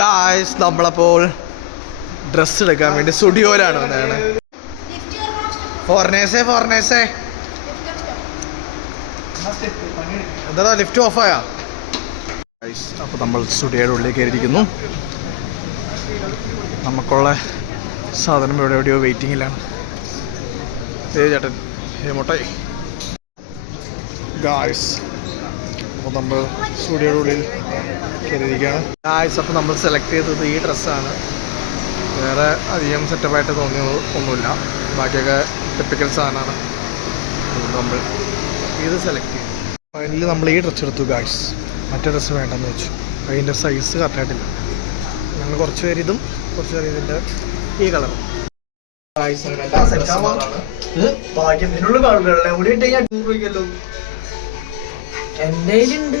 Guys നമ്മളപ്പോൾ dress എടുക്കാൻ വേണ്ടി സ്റ്റുഡിയോയിലാണ് വന്നതാണ്. ഫോറിനേഴ്സേ എന്താ ലിഫ്റ്റ് ഓഫായാ? അപ്പോൾ നമ്മൾ സ്റ്റുഡിയോയുടെ ഉള്ളിൽ കയറിയിരിക്കുന്നു. നമുക്കുള്ള സാധനം എവിടെയോ വെയിറ്റിങ്ങിലാണ്. ചേട്ടൻ മുട്ടായി ഗായ്സ്. അപ്പോൾ നമ്മൾ സ്റ്റുഡിയോയുടെ ഉള്ളിൽ കയറിയിരിക്കുകയാണ് ഗായ്സ്. അപ്പോൾ നമ്മൾ സെലക്ട് ചെയ്തത് ഈ ഡ്രസ്സാണ്. വേറെ അധികം സെറ്റപ്പായിട്ട് തോന്നിയത് ഒന്നുമില്ല. ബാക്കിയൊക്കെ ടിപ്പിക്കൽ സാധനമാണ്. നമ്മൾ ഇത് സെലക്ട് ചെയ്തു. ഫൈനലി നമ്മൾ ഈ ഡ്രസ്സ് എടുത്തു ഗായ്സ്. മറ്റേ ഡ്രസ്സ് വേണ്ടെന്ന് വെച്ചു. അതിൻ്റെ സൈസ് കറക്റ്റായിട്ടില്ല. ഞങ്ങൾ കുറച്ച് പേര് ഇതും കുറച്ച് പേര് ഇതിൻ്റെ ഈ കളറും എൻ്റെ കയ്യിലുണ്ട്.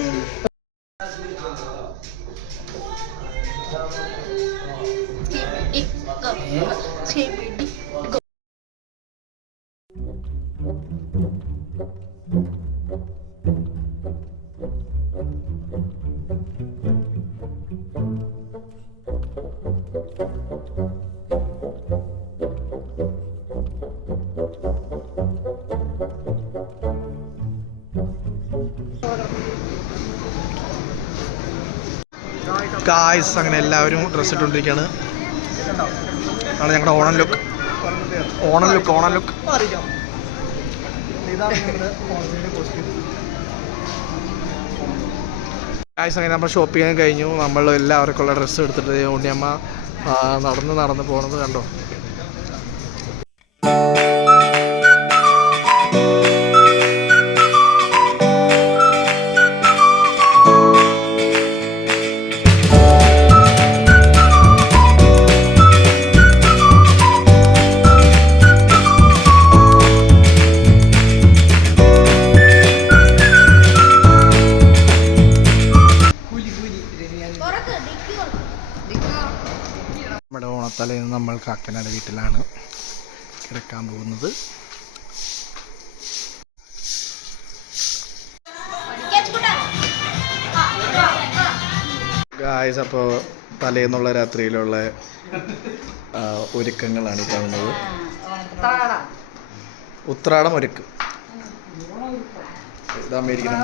ഗായ്സ് അങ്ങനെ എല്ലാവരും ഡ്രസ്സ് ഇട്ടുകൊണ്ടിരിക്കുകയാണ്. ആണ് ഞങ്ങളുടെ ഓണം ലുക്ക്. ഗായ്സ് അങ്ങനെ നമ്മൾ ഷോപ്പ് ചെയ്യാൻ കഴിഞ്ഞു. നമ്മൾ എല്ലാവർക്കുള്ള ഡ്രസ്സ് എടുത്തിട്ട് ഉണ്ണിയമ്മ നടന്ന് പോകുന്നത് കണ്ടോ. നമ്മുടെ ഓണത്തലേന്ന് നമ്മൾ കാക്കനാട് വീട്ടിലാണ് കിടക്കാൻ പോകുന്നത്. ഗായ്സ് അപ്പോൾ തലേന്നുള്ള രാത്രിയിലുള്ള ഒരുക്കങ്ങളാണ് ഈ കാണുന്നത്. ഉത്രാടം ഒരുക്കും. ഇത് അമേരിക്കൻ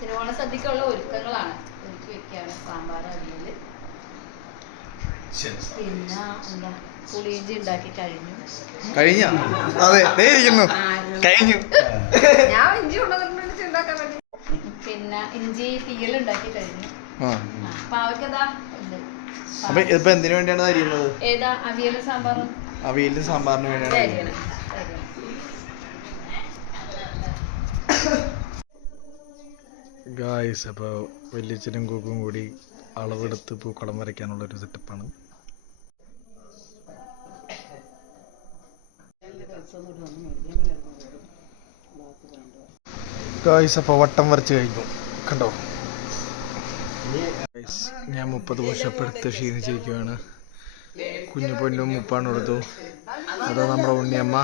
തിരുവോണ സദ്യക്കുള്ള ഒരുക്കങ്ങളാണ്. ഒരുക്കി വെക്കുകയാണ്. സാമ്പാർ, അവിയല്, പിന്നെ എന്താ പുളിയിഞ്ചി ഉണ്ടാക്കി കഴിഞ്ഞു. ഞാൻ ഇഞ്ചി ഉണ്ടാക്കാൻ വേണ്ടി പിന്നെ ഇഞ്ചി തീയൽ ഉണ്ടാക്കി കഴിഞ്ഞു. പാവയ്ക്കതാ ഉണ്ട്. ഇപ്പൊ എന്തിനു വേണ്ടിയാണ് അരിയുന്നത്? ഏതാ അവിയലും സാമ്പാറും? അവിയലും സാമ്പാറിന് വേണ്ടിയാണ്. ഗായ്സ് അപ്പോൾ വലിയച്ഛനും കൂക്കും കൂടി അളവെടുത്ത് പൂക്കളം വരയ്ക്കാനുള്ളൊരു സെറ്റപ്പാണ്. ഗായ്സ് അപ്പോൾ വട്ടം വരച്ച് കഴിഞ്ഞു കണ്ടോ. ഞാൻ 30 പുഷപ്പ് എടുത്ത് ക്ഷീണിച്ചിരിക്കുകയാണ്. കുഞ്ഞു പൊന്നും 30 എടുത്തു. അത് നമ്മുടെ ഉണ്ണിയമ്മ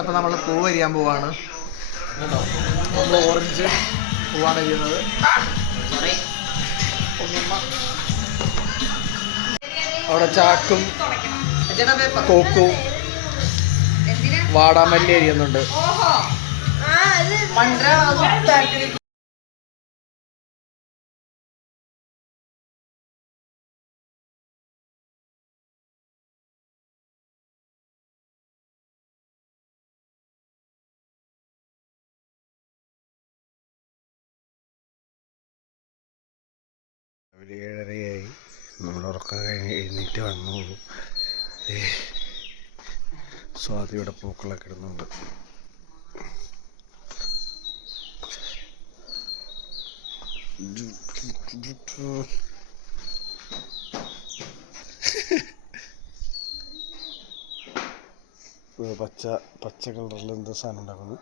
അപ്പൊ നമ്മള് പൂ വരിയാൻ പോവാണ് കേട്ടോ. നമ്മൾ ഓറഞ്ച് പൂവാണ് ചെയ്യുന്നത്. അവിടെ ചാക്കും കോക്കും വാടാമല്ലി അരിയുന്നുണ്ട്. ഒരു 7:30 നമ്മൾ ഉറക്കം കഴിഞ്ഞ് എഴുന്നേറ്റ് വന്നോളൂ. സ്വാതിയുടെ പൂക്കളൊക്കെ ഇടുന്നുണ്ട്. പച്ച കളറിൽ എന്താ സാധനം ഉണ്ടാക്കുന്നത്?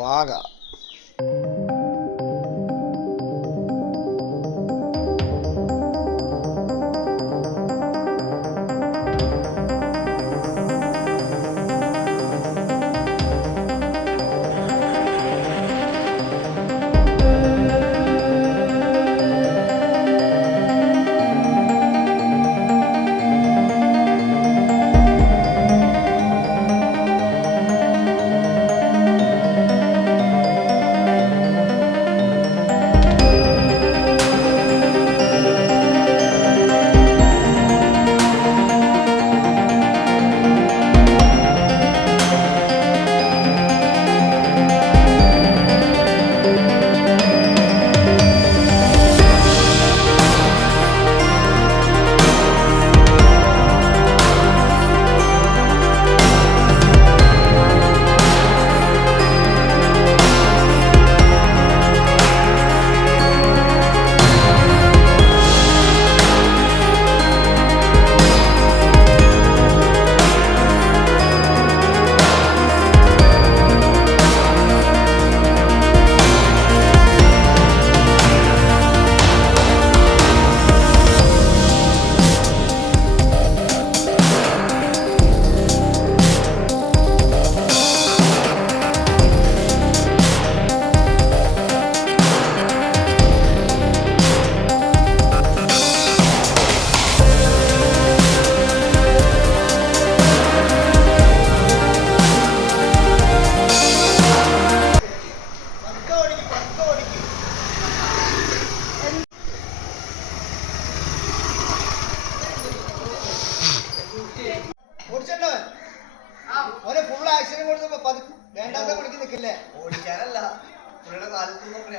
വാഗ ഫുൾ ആക്ഷൻ കൊടുത്തപ്പോ വേണ്ടാത്ത പണിക്ക് നിൽക്കില്ലേ? ഓടിക്കാനല്ല, പുള്ളിയുടെ കാലത്ത് നോക്കണ.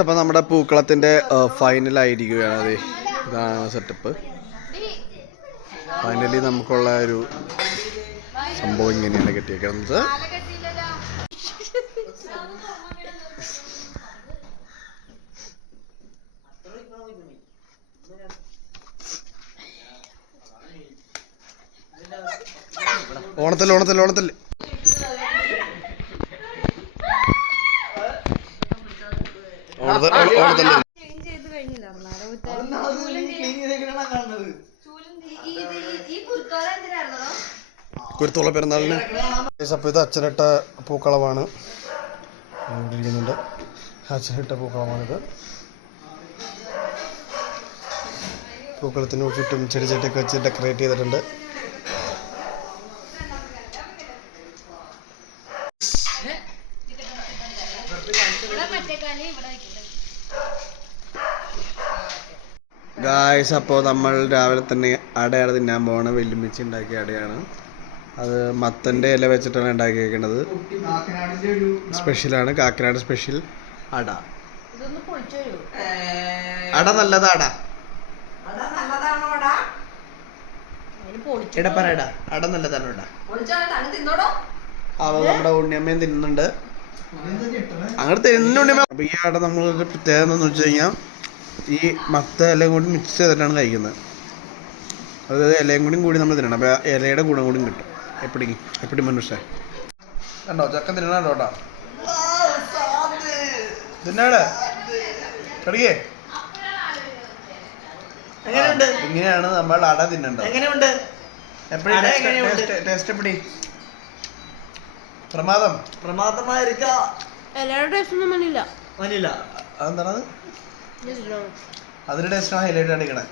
അപ്പം നമ്മുടെ പൂക്കളത്തിൻ്റെ ഫൈനലായിരിക്കുകയാണ്. അതെ, ഇതാണ് സെറ്റപ്പ്. ഫൈനലി നമുക്കുള്ള ഒരു സംഭവം ഇങ്ങനെയാണ് കിട്ടിയേക്കുന്നത്. ഓണത്തല്ലേ ഓണത്തല്ലേ ഓണത്തല്ലേ ഓണത്തല്ലേ കുരുത്തോള പെരുന്നാളിന്. അപ്പോൾ ഇത് അച്ഛനിട്ട പൂക്കളമാണ് ഇരിക്കുന്നുണ്ട്. അച്ഛനിട്ട പൂക്കളമാണിത്. പൂക്കളത്തിന് ചുറ്റും ചെടിച്ചട്ടിയൊക്കെ വെച്ച് ഡെക്കറേറ്റ് ചെയ്തിട്ടുണ്ട്. ഗായ്സ്, അപ്പോൾ നമ്മൾ രാവിലെ തന്നെ അടയാണ് തിന്നാൻ പോകണ. വെല്ലുമിച്ച് ഉണ്ടാക്കിയ അടയാണ്. അത് മത്തൻ്റെ ഇല വെച്ചിട്ടാണ് ഉണ്ടാക്കിയേക്കുന്നത്. സ്പെഷ്യലാണ്, കാക്കനാട് സ്പെഷ്യൽ അട. അട നല്ലതാ. ഇടപ്പറ അട നല്ലതാണ്. നമ്മുടെ ഉണ്ണിയമ്മയും തിന്നുന്നുണ്ട്. അങ്ങനെ തിന്നുന്ന ഉണ്ണിയമ്മ. അപ്പോൾ ഈ അട നമ്മളൊരു പ്രത്യേകത എന്ന് വെച്ച് കഴിഞ്ഞാൽ ഈ മത്ത ഇലയും കൂടി മിക്സ് ചെയ്തിട്ടാണ് കഴിക്കുന്നത്. അതായത് ഇലയും കൂടി നമ്മൾ തിന്നണം. അപ്പോൾ ഇലയുടെ ഗുണം കൂടി കിട്ടും. എപ്പിടി മനുഷ്യ കണ്ടോ, ചക്ക തിന്നണോ കേട്ടോ. തിന്നാടെ കടിക്കേ. എങ്ങനെയുണ്ട്? ഇങ്ങനെയാണ് നമ്മൾ അട തിന്നേണ്ടത്. എങ്ങനെയുണ്ട്? എപ്പടി ടേസ്റ്റ് എപ്പടി? പ്രമാദമായിരിക്ക. അതെന്താണത്? അതിന്റെ ടേസ്റ്റാണ് ഹൈലൈറ്റ് അടിക്കണേ.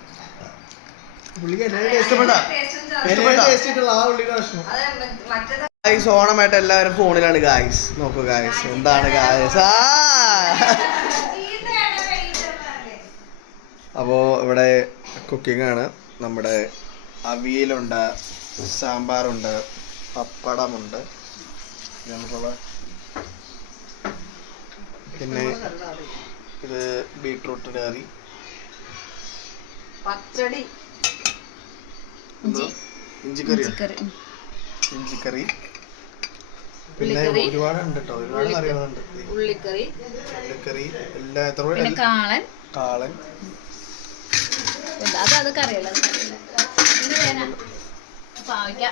ഓണമായിട്ട് എല്ലാവരും ഫോണിലാണ് ഗായ്സ്. നോക്കൂ ഗായ്സ്, എന്താണ് ഗായ്സ്. അപ്പോൾ ഇവിടെ കുക്കിംഗ് ആണ്. നമ്മുടെ അവിയലുണ്ട്, സാമ്പാറുണ്ട്, പപ്പടമുണ്ട്, പിന്നെ ഇത് ബീട്രൂട്ട് കറി, പച്ചടി, ഇഞ്ചിക്കറി, ചിക്കറി, ഇഞ്ചിക്കറി, പിന്നെ ഒരുപാടുണ്ട് കേട്ടോ, ഒരുപാട് കറികളുണ്ട്. ഉള്ളിക്കറി, ഉള്ളിക്കറി എല്ലാ പിന്നെ കാളൻ, കാളൻ, അത് കറിയല്ല. പാവയ്ക്ക,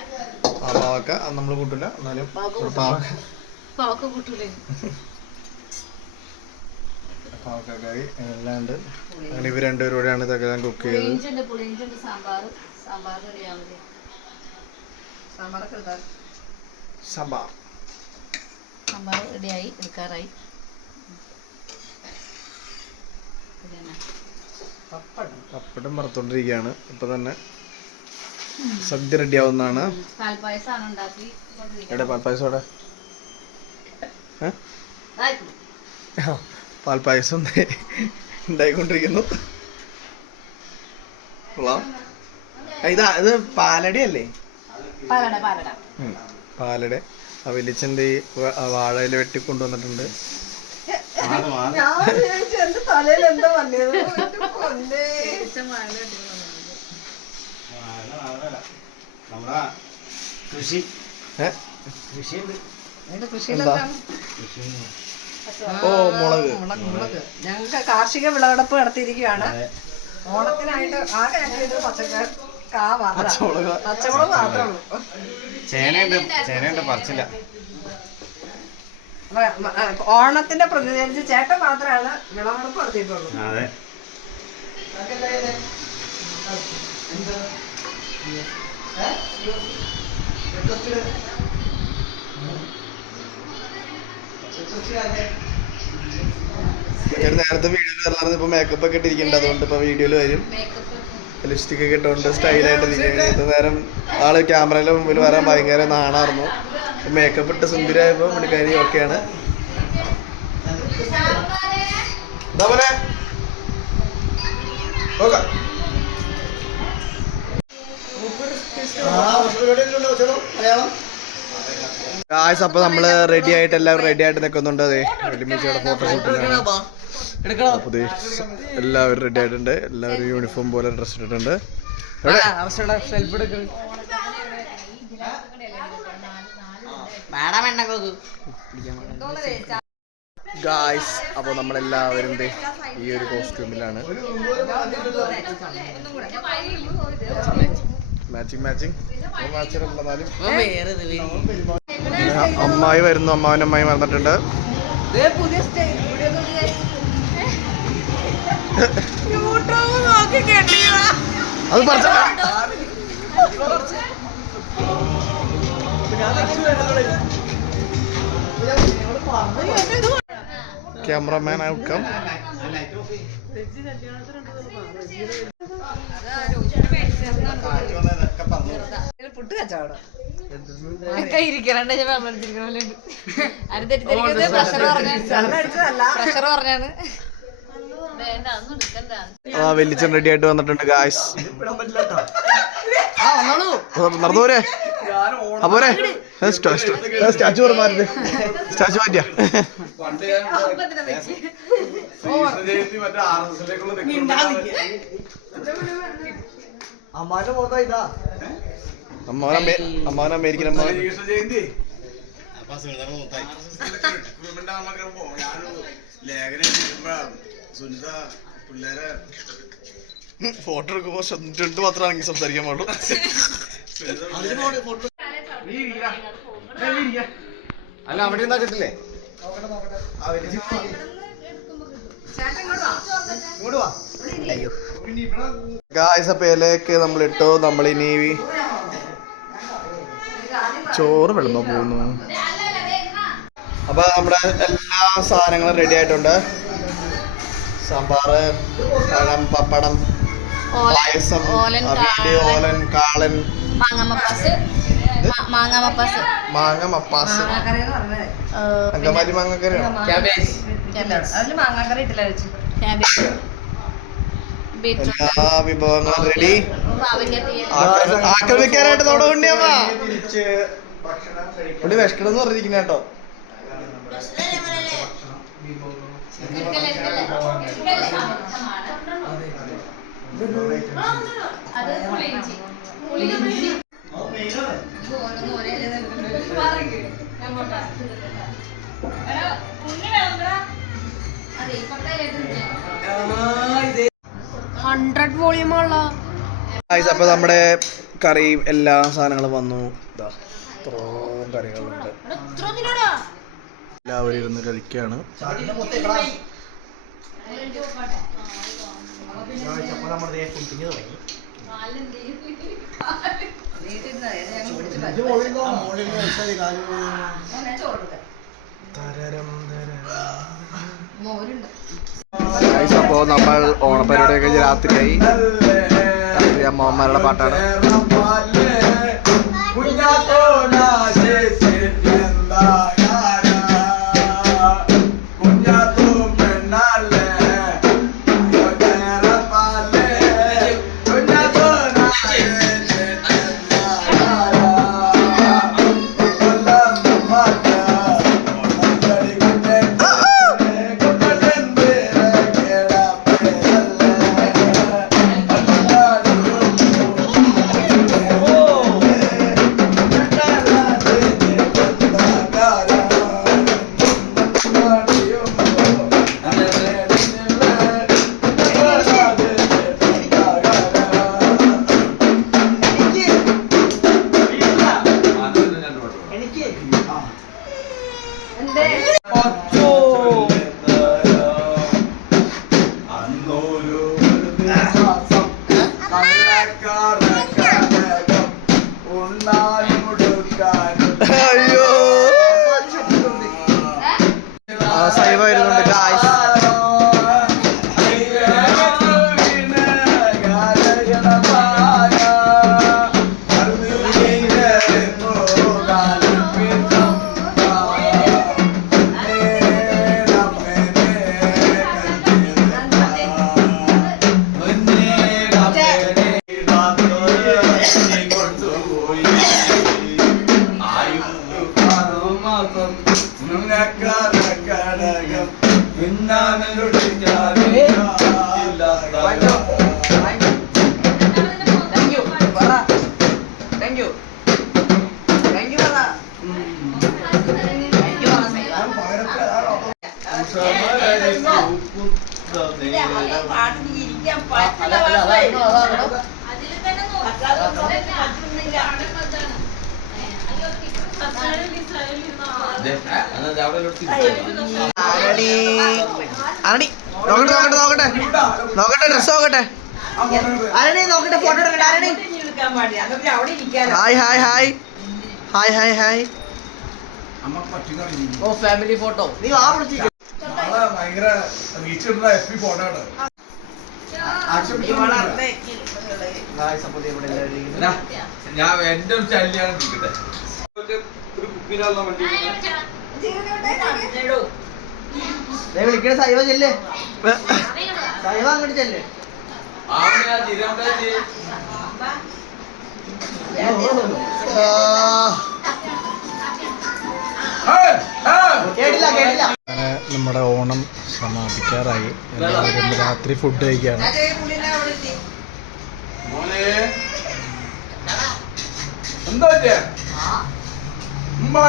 പാവക്ക അത് നമ്മൾ കൂട്ടില്ല, എന്നാലും പാവക്ക കൂട്ടൂലേ. പാവക്ക കറി എല്ലാം ഉണ്ട്. അങ്ങനെ ഇവർ രണ്ടുപേരോടെയാണ് ഇതൊക്കെ കുക്ക് ചെയ്തത്. പുളിയിഞ്ചുണ്ട്, സാമ്പാർ റെഡിയാവില്ലേ? സാമ്പാർ റെഡിയായി, എടുക്കാറായി. പപ്പടം വറുത്തോണ്ടിരിക്കുകയാണ്. ഇപ്പൊ തന്നെ സദ്യ റെഡി ആവുന്നതാണ്. പാൽപ്പായസാണ് ഉണ്ടാക്കി. എവിടെ പാൽപ്പായസം? അവിടെ പാൽപ്പായസം ഉണ്ടായിക്കൊണ്ടിരിക്കുന്നു. ഇത് പാലട അല്ലേ? പാലട. ആ വലിച്ചന്റെ വാഴയില വെട്ടി കൊണ്ടുവന്നിട്ടുണ്ട്. ഓ, മുളക്. ഞങ്ങൾക്ക് കാർഷിക വിളവെടുപ്പ് നടത്തിയിരിക്കുകയാണ്. ഓണത്തിനായിട്ട് ആകെ ഞങ്ങൾക്ക് പച്ചമുളക് മാത്രമേ ഉള്ളൂ. ചേനയുണ്ട് പറിച്ചില്ല. ഓണത്തിന്റെ പ്രതിനിധീകരിച്ച് ചേട്ടൻ മാത്രമാണ് വിളവെടുപ്പ് നടത്തിയിട്ടുള്ളൂ. അതെ. നേരത്തെ വീഡിയോയിൽ വരാറുണ്ട്. ഇപ്പൊ മേക്കപ്പ് ഒക്കെ ഇട്ടിരിക്കുന്നുണ്ട്, അതുകൊണ്ട് ഇപ്പൊ വീഡിയോയിൽ വരും. ലിപ്സ്റ്റിക് ഒക്കെ ഇട്ടുകൊണ്ട് സ്റ്റൈലായിട്ട് ഇരിക്കുകയാണ്. ഇത് നേരം ആള് ക്യാമറയുടെ മുമ്പിൽ വരാൻ ഭയങ്കര നാണായിരുന്നു. മേക്കപ്പ് ഇട്ട് സുന്ദരിയായപ്പോ പുള്ളിക്കാരി ഒക്കെയാണ്. അപ്പൊ നമ്മള് റെഡി ആയിട്ട് എല്ലാവരും റെഡി ആയിട്ട് നിൽക്കുന്നുണ്ട്. അതെ, വെല്ലുമിച്ചയുടെ ഫോട്ടോഷൂട്ടിലാണ്. എല്ലാവരും റെഡി ആയിട്ടുണ്ട്. എല്ലാവരും യൂണിഫോം പോലെ ഡ്രസ് ഇട്ടിട്ടുണ്ട്. ഗായ്സ്, അപ്പൊ നമ്മളെല്ലാവരും ഈ ഒരു കോസ്റ്റ്യൂമിലാണ്. മാച്ചിങ് അമ്മായി വരുന്നു. അമ്മാവനും അമ്മായി വന്നിട്ടുണ്ട്. അത് ക്യാമറമാൻ ഔട്ട്കം. പുട്ട് കച്ചവടം വെല്ലിച്ചൻ റെഡി ആയിട്ട് വന്നിട്ടുണ്ട് ഗായ്സ്. നടന്നോരെ അപ്പോരെ സ്റ്റാച്ചു മാറ്റിയ അമ്മാവൻ അമേരിക്കൻ അമ്മാവൻ. ഫോട്ടോ എടുക്കുമ്പോ രണ്ട് മാത്രമാണെങ്കിൽ സംസാരിക്കാൻ പാടുള്ളൂ. അല്ല, അവിടെ എന്താ കിട്ടില്ലേ? ഗായ്സ്, അപ്പൊ ഇലയൊക്കെ നമ്മളിട്ടു. നമ്മളിനി ചോറ് വിളമ്പോ പോകുന്നു. അപ്പൊ നമ്മുടെ എല്ലാ സാധനങ്ങളും റെഡി ആയിട്ടുണ്ട്. സാമ്പാറ്, പഴം, പപ്പടം, പായസം, അവിയല്, ഓലൻ, കാളൻ, മാങ്ങ മപ്പാസ്, അങ്കമാലി മാങ്ങക്കറിയാണോ? അതില് മാങ്ങാക്കറി ഇട്ടില്ല. എല്ലാ വിഭവങ്ങളും റെഡി. ആക്രമിക്കാനായിട്ട് നമ്മുടെ ഉണ്ണിയമ്മ പുള്ളി വിഷക്കണമെന്ന് പറഞ്ഞിരിക്കുന്ന കേട്ടോ. അത് പുളിയിഞ്ചി. പുളിയിഞ്ചി. മാറിക്ക്. ഞാൻ പോട്ടെ. എടാ, ഉണ്ണി വേണമെടാ. അതെ, ഇപ്പത്തെ കേട്ടിരുന്നേ. 100 വോളിയമുള്ള അപ്പോൾ നമ്മുടെ കറിയും എല്ലാ സാധനങ്ങളും വന്നു. ഇതാ ഇത്രയും കറികളുണ്ട്. എല്ലാവരും ഇരുന്ന് കഴിക്കുകയാണ്. അപ്പോൾ നമ്മൾ ഓണപ്പരിപാടിയൊക്കെ കഴിഞ്ഞ് രാത്രി അമ്മമാരുടെ പാട്ടാണ്. സൈവ് വരുന്നുണ്ട് ഗായ്സ്. നോക്കട്ടെ ഡ്രസ് നോക്കട്ടെ. Photo hi hi hi hi hi hi. ഓ ഫാമിലി ഫോട്ടോ. നീ വാ വിളിച്ചിട്ട് ഭയങ്കര റീച്ച് കിട്ടുന്ന FB ഫോട്ടോ ആണ്. ഞാൻ എന്റെ ഒരു ചല്ലിയാണ് നിൽക്കട്ടെ. ഒരു കുപ്പിയിലുള്ള വണ്ടി വിളിക്കണ സൈവ ചെല്ലേ. സൈവ അങ്ങോട്ട് ചെല്ലേ. നമ്മുടെ ഓണം സമാപിക്കാറായി. എല്ലാവരും രാത്രി ഫുഡ് കഴിക്കുകയാണ്. എന്താ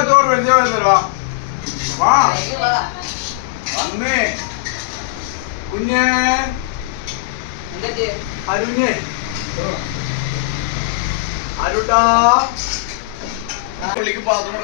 ചോറ് വെച്ചോ വാ അന്നേ കുഞ്ഞേ അരുഞ്ഞേ അരുട്ടാ പുള്ളിക്ക് പാത്രം